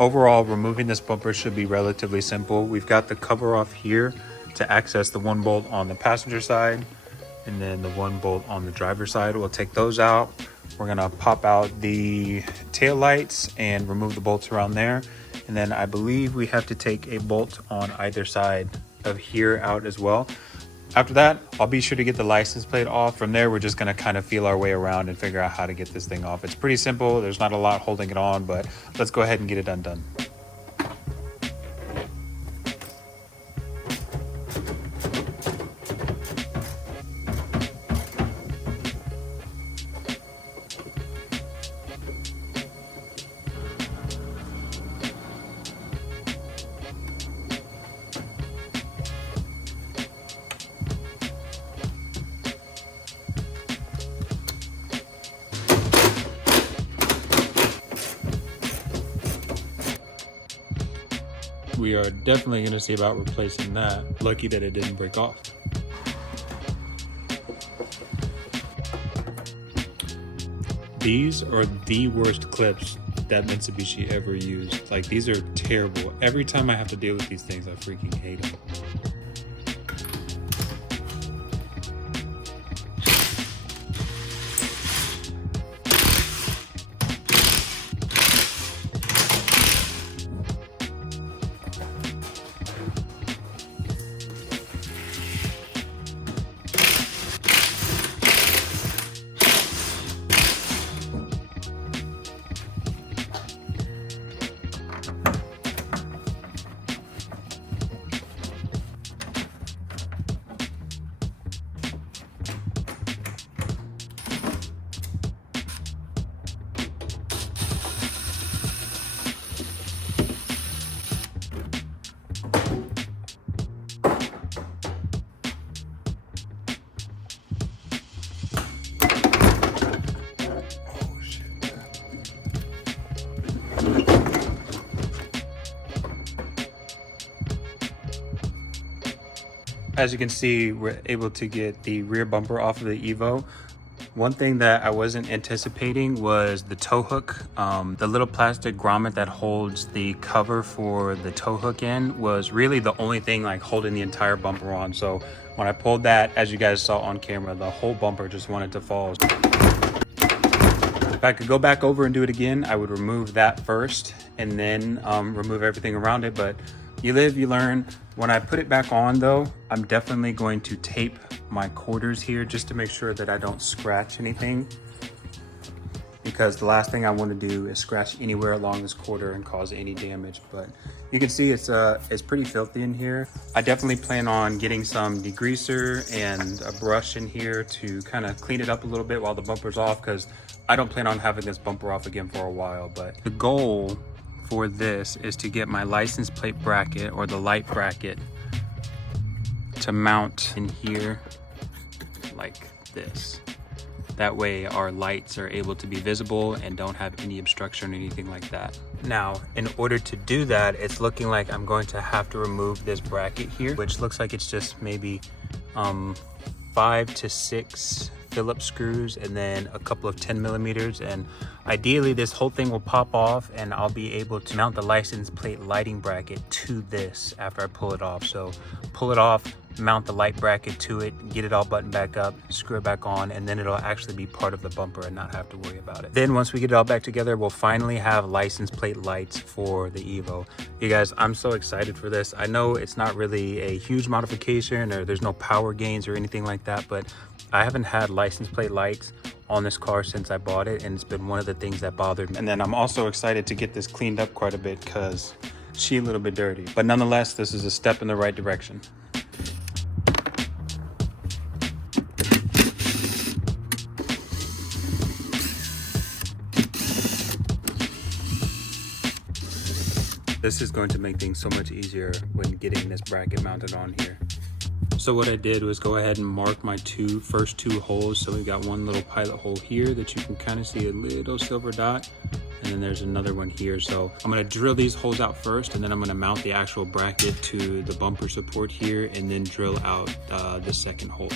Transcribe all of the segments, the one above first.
Overall, removing this bumper should be relatively simple. We've got the cover off here to access the one bolt on the passenger side and then the one bolt on the driver's side. We'll take those out. We're gonna pop out the tail lights and remove the bolts around there. And then I believe we have to take a bolt on either side of here out as well. After that, I'll be sure to get the license plate off. From there, we're just gonna kind of feel our way around and figure out how to get this thing off. It's pretty simple. There's not a lot holding it on, but let's go ahead and get it undone. We are definitely going to see about replacing that. Lucky that it didn't break off. These are the worst clips that Mitsubishi ever used. Like, these are terrible. Every time I have to deal with these things, I freaking hate them. As you can see, we're able to get the rear bumper off of the Evo. One thing that I wasn't anticipating was the tow hook. The little plastic grommet that holds the cover for the tow hook in was really the only thing like holding the entire bumper on. So when I pulled that, as you guys saw on camera, the whole bumper just wanted to fall. If I could go back over and do it again, I would remove that first and then remove everything around it. But you live, you learn. When I put it back on though, I'm definitely going to tape my quarters here just to make sure that I don't scratch anything, because the last thing I want to do is scratch anywhere along this quarter and cause any damage. But you can see it's pretty filthy in here. I definitely plan on getting some degreaser and a brush in here to kind of clean it up a little bit while the bumper's off, because I don't plan on having this bumper off again for a while. But the goal for this is to get my license plate bracket, or the light bracket, to mount in here like this. That way our lights are able to be visible and don't have any obstruction or anything like that. Now, in order to do that, it's looking like I'm going to have to remove this bracket here, which looks like it's just maybe 5 to 6 Phillips screws and then a couple of 10mm, and ideally this whole thing will pop off and I'll be able to mount the license plate lighting bracket to this after I pull it off. So pull it off, mount the light bracket to it, get it all buttoned back up, screw it back on, and then it'll actually be part of the bumper and not have to worry about it. Then once we get it all back together, we'll finally have license plate lights for the Evo. You guys, I'm so excited for this. I know it's not really a huge modification, or there's no power gains or anything like that, but I haven't had license plate lights on this car since I bought it, and it's been one of the things that bothered me. And then I'm also excited to get this cleaned up quite a bit because she's a little bit dirty. But nonetheless, this is a step in the right direction. This is going to make things so much easier when getting this bracket mounted on here. So what I did was go ahead and mark my first two holes. So we've got one little pilot hole here that you can kind of see a little silver dot, and then there's another one here. So I'm going to drill these holes out first, and then I'm going to mount the actual bracket to the bumper support here, and then drill out the second hole.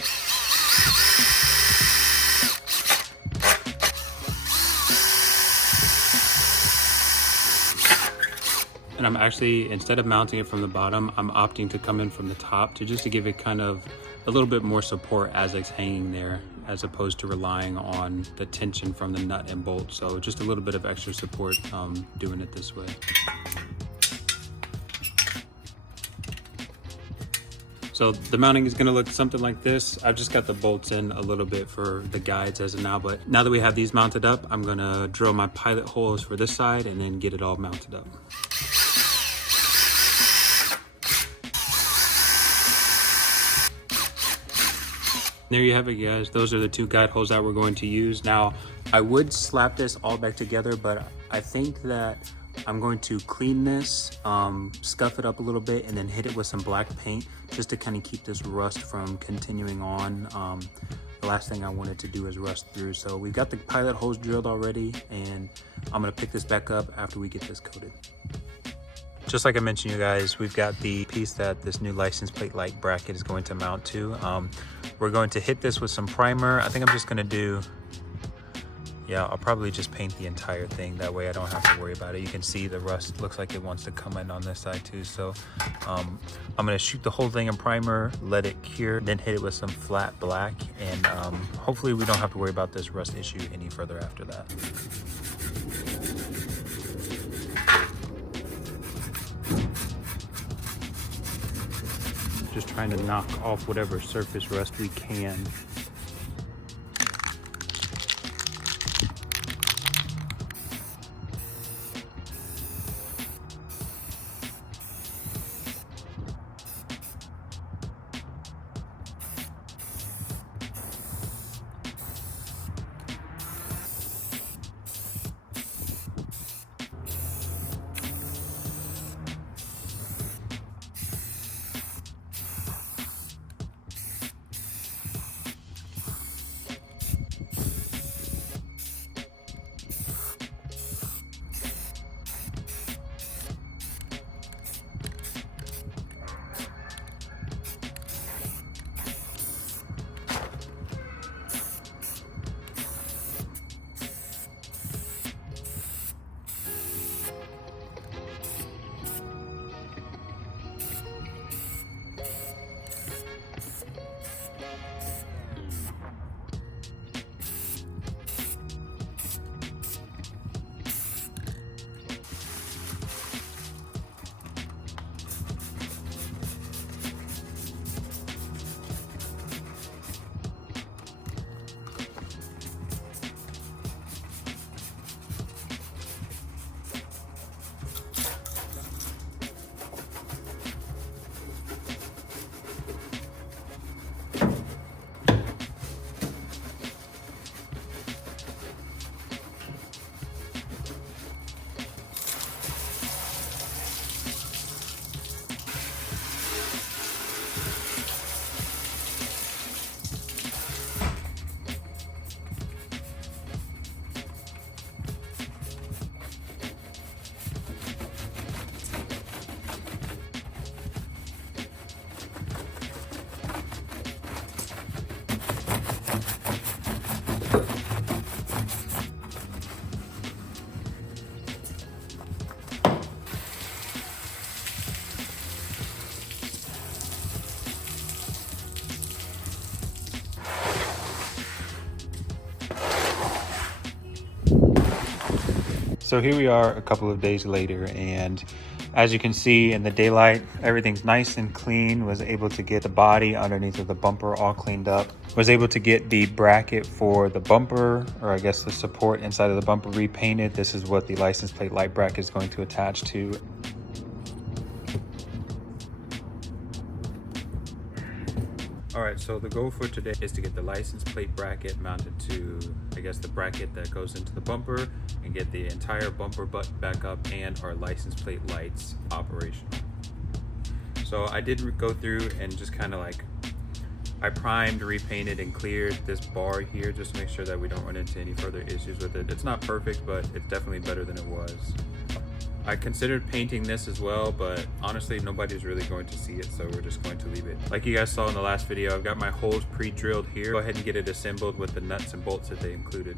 And I'm actually, instead of mounting it from the bottom, I'm opting to come in from the top to give it kind of a little bit more support as it's hanging there, as opposed to relying on the tension from the nut and bolt. So just a little bit of extra support doing it this way. So the mounting is gonna look something like this. I've just got the bolts in a little bit for the guides as of now, but now that we have these mounted up, I'm gonna drill my pilot holes for this side and then get it all mounted up. There you have it, guys. Those are the 2 guide holes that we're going to use. Now, I would slap this all back together, but I think that I'm going to clean this, scuff it up a little bit, and then hit it with some black paint just to kind of keep this rust from continuing on. The last thing I wanted to do is rust through. So we've got the pilot holes drilled already, and I'm gonna pick this back up after we get this coated. Just like I mentioned, you guys, we've got the piece that this new license plate light bracket is going to mount to. We're going to hit this with some primer. I think I'm just gonna do, yeah, I'll probably just paint the entire thing. That way I don't have to worry about it. You can see the rust looks like it wants to come in on this side too. So I'm gonna shoot the whole thing in primer, let it cure, then hit it with some flat black. And hopefully we don't have to worry about this rust issue any further after that. Just trying to knock off whatever surface rust we can. So here we are a couple of days later, and as you can see in the daylight, everything's nice and clean. Was able to get the body underneath of the bumper all cleaned up. Was able to get the bracket for the bumper, or I guess the support inside of the bumper, repainted. This is what the license plate light bracket is going to attach to. All right, so the goal for today is to get the license plate bracket mounted to, I guess, the bracket that goes into the bumper, and get the entire bumper butt back up and our license plate lights operational. So I did go through and just kind of like, I primed, repainted, and cleared this bar here just to make sure that we don't run into any further issues with it. It's not perfect, but it's definitely better than it was. I considered painting this as well, but honestly, nobody's really going to see it, so we're just going to leave it. Like you guys saw in the last video, I've got my holes pre-drilled here. Go ahead and get it assembled with the nuts and bolts that they included.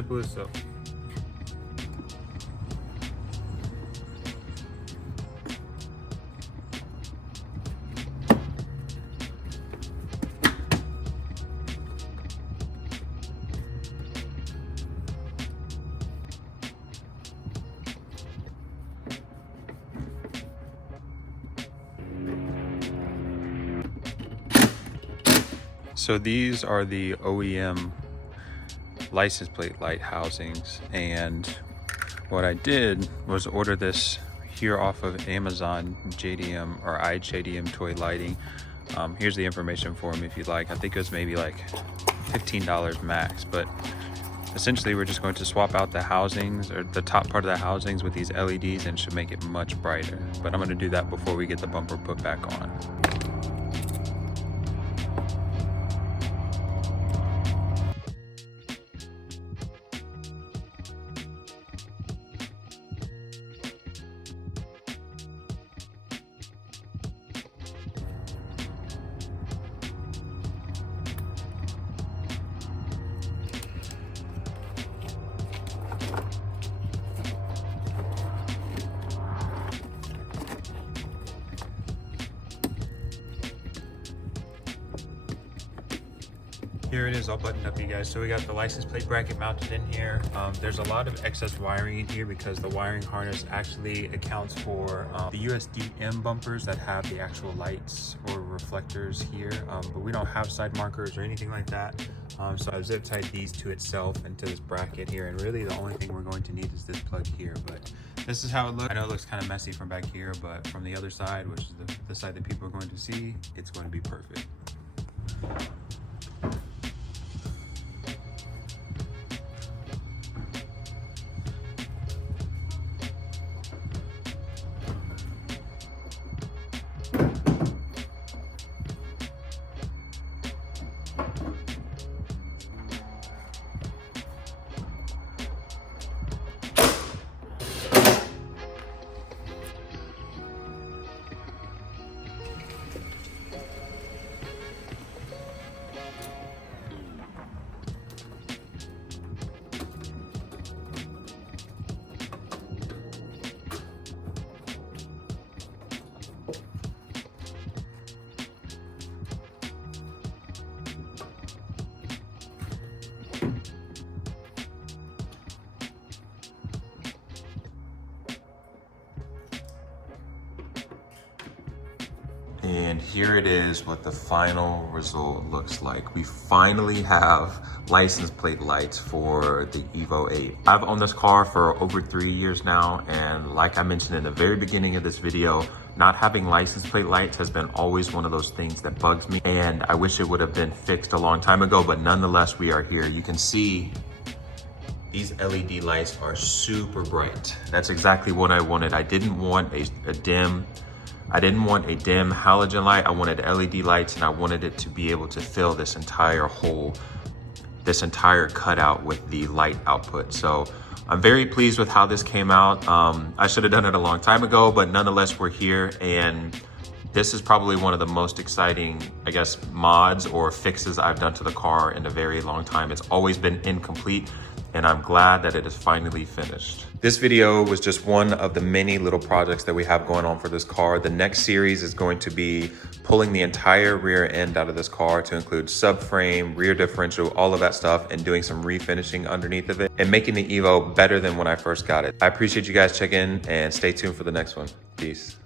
Simple as so. So these are the OEM license plate light housings, and what I did was order this here off of Amazon, JDM or iJDM Toy Lighting. Here's the information for them if you'd like. I think it was maybe like $15 max, but essentially we're just going to swap out the housings, or the top part of the housings, with these LEDs, and it should make it much brighter. But I'm going to do that before we get the bumper put back on. Here it is, all buttoned up, you guys. So we got the license plate bracket mounted in here. There's a lot of excess wiring in here because the wiring harness actually accounts for the USDM bumpers that have the actual lights or reflectors here, but we don't have side markers or anything like that. So I've zip tied these to itself and to this bracket here, and really the only thing we're going to need is this plug here. But this is how it looks. I know it looks kind of messy from back here, but from the other side, which is the side that people are going to see, it's going to be perfect. And here it is, what the final result looks like. We finally have license plate lights for the Evo 8. I've owned this car for over 3 years now, and like I mentioned in the very beginning of this video, not having license plate lights has been always one of those things that bugs me, and I wish it would have been fixed a long time ago, but nonetheless, we are here. You can see these LED lights are super bright. That's exactly what I wanted. I didn't want a dim halogen light. I wanted LED lights, and I wanted it to be able to fill this entire hole, this entire cutout with the light output. So I'm very pleased with how this came out. I should have done it a long time ago, but nonetheless, we're here, and this is probably one of the most exciting, I guess, mods or fixes I've done to the car in a very long time. It's always been incomplete, and I'm glad that it is finally finished. This video was just one of the many little projects that we have going on for this car. The next series is going to be pulling the entire rear end out of this car to include subframe, rear differential, all of that stuff, and doing some refinishing underneath of it and making the Evo better than when I first got it. I appreciate you guys checking in, and stay tuned for the next one. Peace.